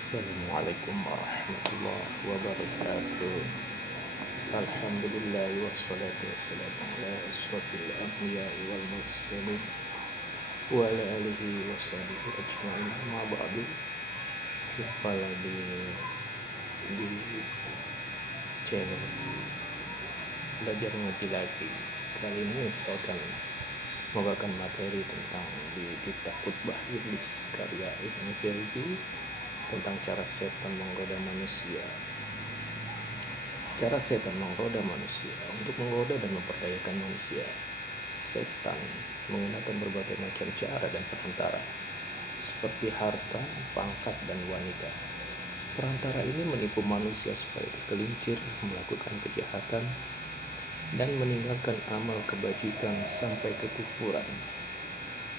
Assalamualaikum warahmatullahi wabarakatuh. Alhamdulillah wassalatu wassalamu ala asrofil anbiya wal mursalin wa ala alihi wa sahbihi ajma'in. Amma ba'du. Jumpa lagi di channel Belajar Ngaji Lagi. Kali ini saya akan membawakan materi tentang di kitab Khutbah Iblis karya Ibn Jauzi tentang cara setan menggoda manusia. Cara setan menggoda manusia. Untuk menggoda dan memperdayakan manusia, setan menggunakan berbagai macam cara dan perantara, seperti harta, pangkat, dan wanita. Perantara ini menipu manusia supaya tergelincir melakukan kejahatan dan meninggalkan amal kebajikan sampai kekufuran.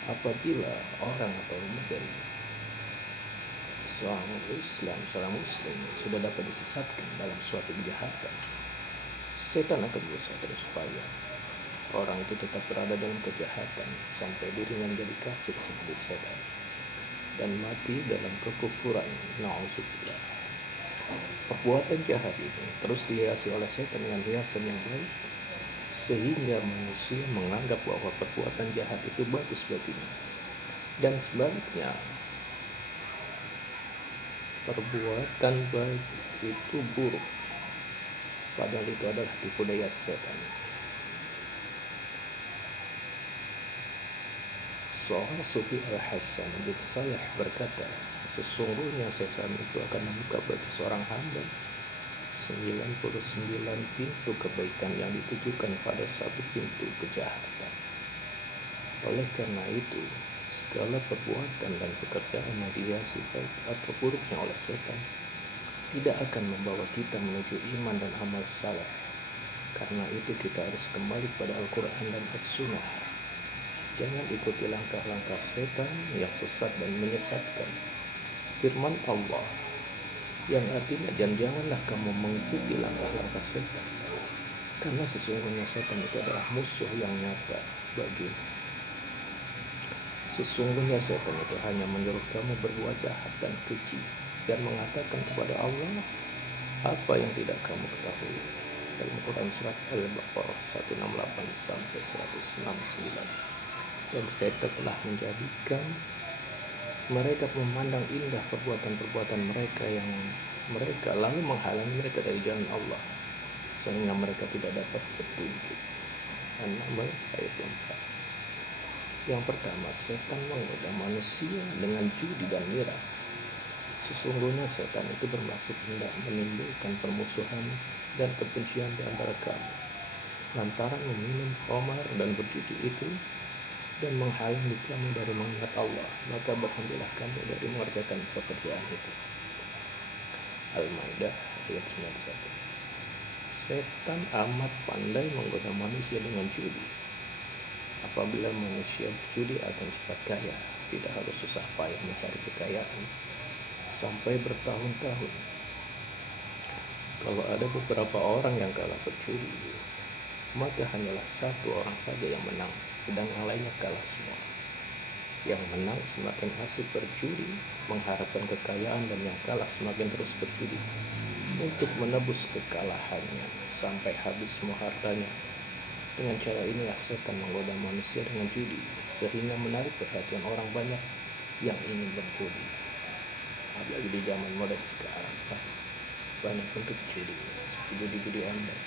Apabila orang atau badan seorang muslim sudah dapat disesatkan dalam suatu kejahatan, setan akan berusaha terus supaya orang itu tetap berada dalam kejahatan sampai dirinya menjadi kafir seperti setan dan mati dalam kekufuran. Na'udzubillah. Perbuatan jahat ini terus dihiasi oleh setan dengan hiasan yang baik, sehingga manusia menganggap bahwa perbuatan jahat itu bagus baginya, dan sebaliknya perbuatan baik itu buruk, padahal itu adalah tipu daya setan. Seorang Sufi Al-Hasan bin Saleh berkata, sesungguhnya setan itu akan membuka bagi seorang hamba 99 pintu kebaikan yang ditujukan pada satu pintu kejahatan. Oleh karena itu, segala perbuatan dan pekerjaan yang dihiasi baik atau buruknya oleh setan tidak akan membawa kita menuju iman dan amal saleh. Karena itu kita harus kembali pada Al-Quran dan As-Sunnah. Jangan ikuti langkah-langkah setan yang sesat dan menyesatkan. Firman Allah yang artinya, dan janganlah kamu mengikuti langkah-langkah setan, karena sesungguhnya setan itu adalah musuh yang nyata bagimu. Sesungguhnya setan itu hanya menyuruh kamu berbuat jahat dan keji dan mengatakan kepada Allah apa yang tidak kamu ketahui. Dalam Quran surat Al-Baqarah 168 sampai 169. Dan setan telah menjadikan mereka memandang indah perbuatan-perbuatan mereka yang mereka lalu menghalangi mereka dari jalan Allah, sehingga mereka tidak dapat petunjuk. An-Naml ayat 4. Yang pertama, setan menggoda manusia dengan judi dan miras. Sesungguhnya setan itu bermaksud hendak menimbulkan permusuhan dan kebencian di antara kamu lantaran meminum khamar dan berjudi itu, dan menghalangi kamu dari mengingat Allah, maka berhentilah kamu dari mengerjakan pekerjaan itu. Al-Maidah ayat 91. Setan amat pandai menggoda manusia dengan judi. Apabila manusia berjudi akan cepat kaya, tidak harus susah payah mencari kekayaan sampai bertahun-tahun. Kalau ada beberapa orang yang kalah berjudi, maka hanyalah satu orang saja yang menang, sedang yang lainnya kalah semua. Yang menang semakin asik berjudi, mengharapkan kekayaan, dan yang kalah semakin terus berjudi untuk menebus kekalahannya sampai habis semua hartanya. Dengan cara inilah setan menggoda manusia dengan judi, sehingga menarik perhatian orang banyak yang ingin berjudi. Apalagi di zaman modern sekarang, banyak bentuk judi, seperti judi-judi online.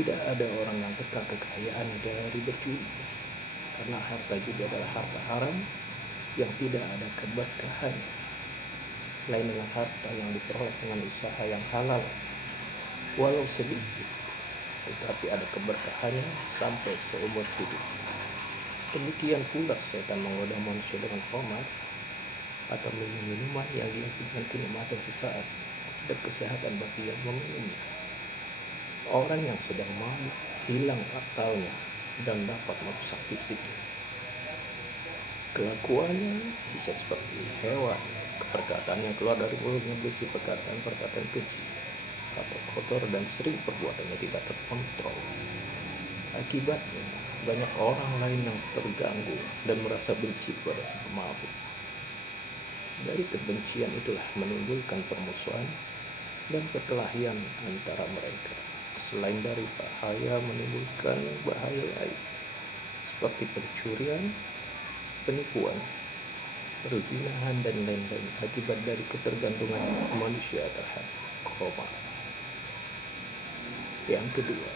Tidak ada orang yang kekal kekayaannya dari berjudi, karena harta judi adalah harta haram yang tidak ada keberkahannya, lain dengan harta yang diperoleh dengan usaha yang halal, walau sedikit, tetapi ada keberkahannya sampai seumur hidup. Demikian pula setan menggoda manusia dengan khamar atau minuman yang dihiasi dengan kenikmatan sesaat dan kesehatan bagi yang meminumnya. Orang yang sedang mabuk hilang akalnya dan dapat merusak fisiknya. Kelakuannya bisa seperti hewan. Perkataan yang keluar dari mulutnya berisi perkataan-perkataan keji atau kotor, dan sering perbuatannya tidak terkontrol. Akibatnya banyak orang lain yang terganggu dan merasa benci kepada si pemabuk. Dari kebencian itulah menimbulkan permusuhan dan perkelahian antara mereka. Selain dari bahaya, menimbulkan bahaya lain seperti pencurian, penipuan, perzinahan, dan lain-lain akibat dari ketergantungan manusia terhadap khamar. Yang kedua,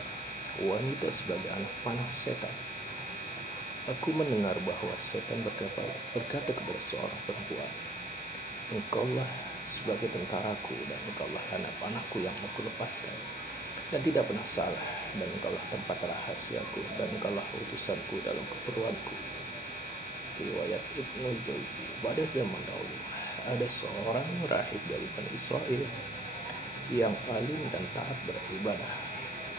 wanita sebagai anak panah setan. Aku mendengar bahwa setan berkata kepada seorang perempuan, "Engkaulah sebagai tentaraku dan engkaulah anak panahku yang aku lepaskan, dan tidak pernah salah, dan engkaulah tempat rahasiaku, dan engkaulah utusanku dalam keperluanku." Riwayat Ibnu Jauzi. Pada zaman dahulu ada seorang rahib dari Bani Israel yang alim dan taat beribadah,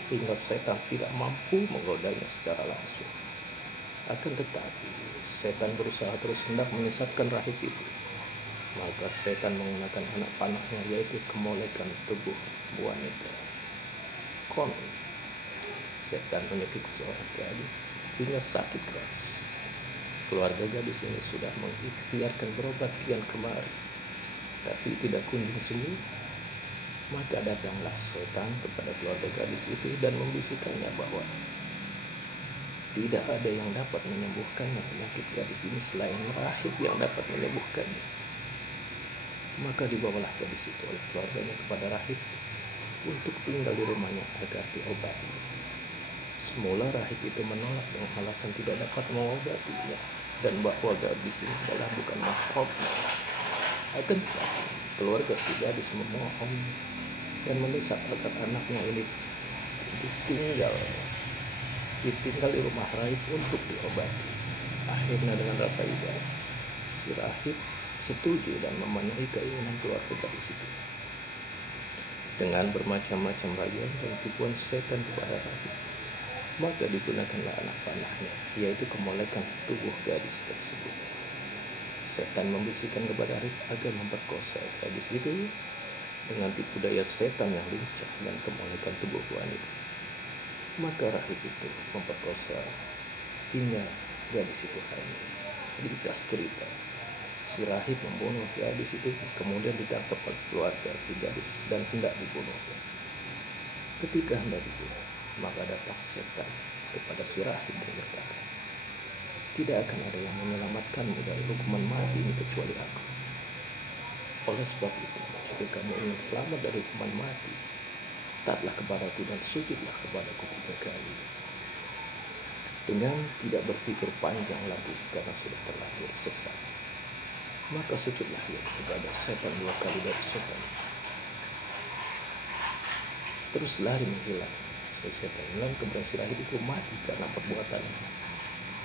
hingga setan tidak mampu menggodanya secara langsung. Akan tetapi setan berusaha terus hendak menyesatkan rahib itu. Maka setan menggunakan anak panahnya, yaitu kemolekan tubuh wanita. Konon setan menyekik seorang gadis hingga sakit keras. Keluarga gadis ini sudah mengikhtiarkan berobat kian kemari, tapi tidak kunjung sembuh. Maka datanglah setan kepada keluarga gadis itu dan membisikkannya bahwa tidak ada yang dapat menyembuhkan penyakit gadis ini selain rahib yang dapat menyembuhkannya. Maka dibawalah gadis itu oleh keluarganya kepada rahib untuk tinggal di rumahnya agar diobati. Semula rahib itu menolak dengan alasan tidak dapat mengobatinya dan bahwa gadis ini adalah bukan mahramnya. Akan tetapi keluarga si gadis memohon dan mendesak agar anaknya ini ditinggal di rumah rahib untuk diobati. Akhirnya dengan rasa iba, si rahib setuju dan memenuhi keinginan keluarga gadis itu. Dengan bermacam-macam rayuan dan tipuan setan kepada rahib, maka digunakanlah anak panahnya, yaitu kemolekan tubuh gadis tersebut. Setan membisikkan kepada rahib agar memperkosa gadis itu dengan tipu daya setan yang lincah dan kemolekan tubuh wanita. Maka rahib itu memperkosa hingga gadis itu hamil. Ringkas cerita, si rahib membunuh gadis itu, kemudian ditangkap oleh keluarga si gadis dan hendak dibunuhnya. Ketika hendak dibunuh, maka datang setan kepada si rahib dan berkata, "Tidak akan ada yang menyelamatkanmu dari hukuman mati ini kecuali aku. Oleh sebab itu, jika kamu ingin selamat dari hukuman mati, taatlah kepadaku dan sujudlah kepadaku 3 kali." Dengan tidak berpikir panjang lagi karena sudah terlanjur sesat, maka sujudlah ia kepada setan 2 kali dari setan. Terus lari menghilang setan, dan kemudian si rahib itu mati karena perbuatannya,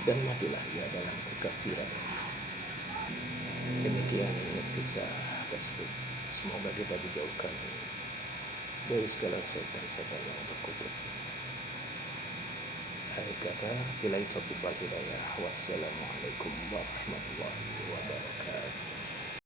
dan matilah ia dalam kekafiran. Demikian kisah tersebut. Semoga kita dijauhkan dari segala setan-setan yang berkutuk. Akhir kata, billahi taufiq wal hidayah. Wassalamualaikum warahmatullahi wabarakatuh.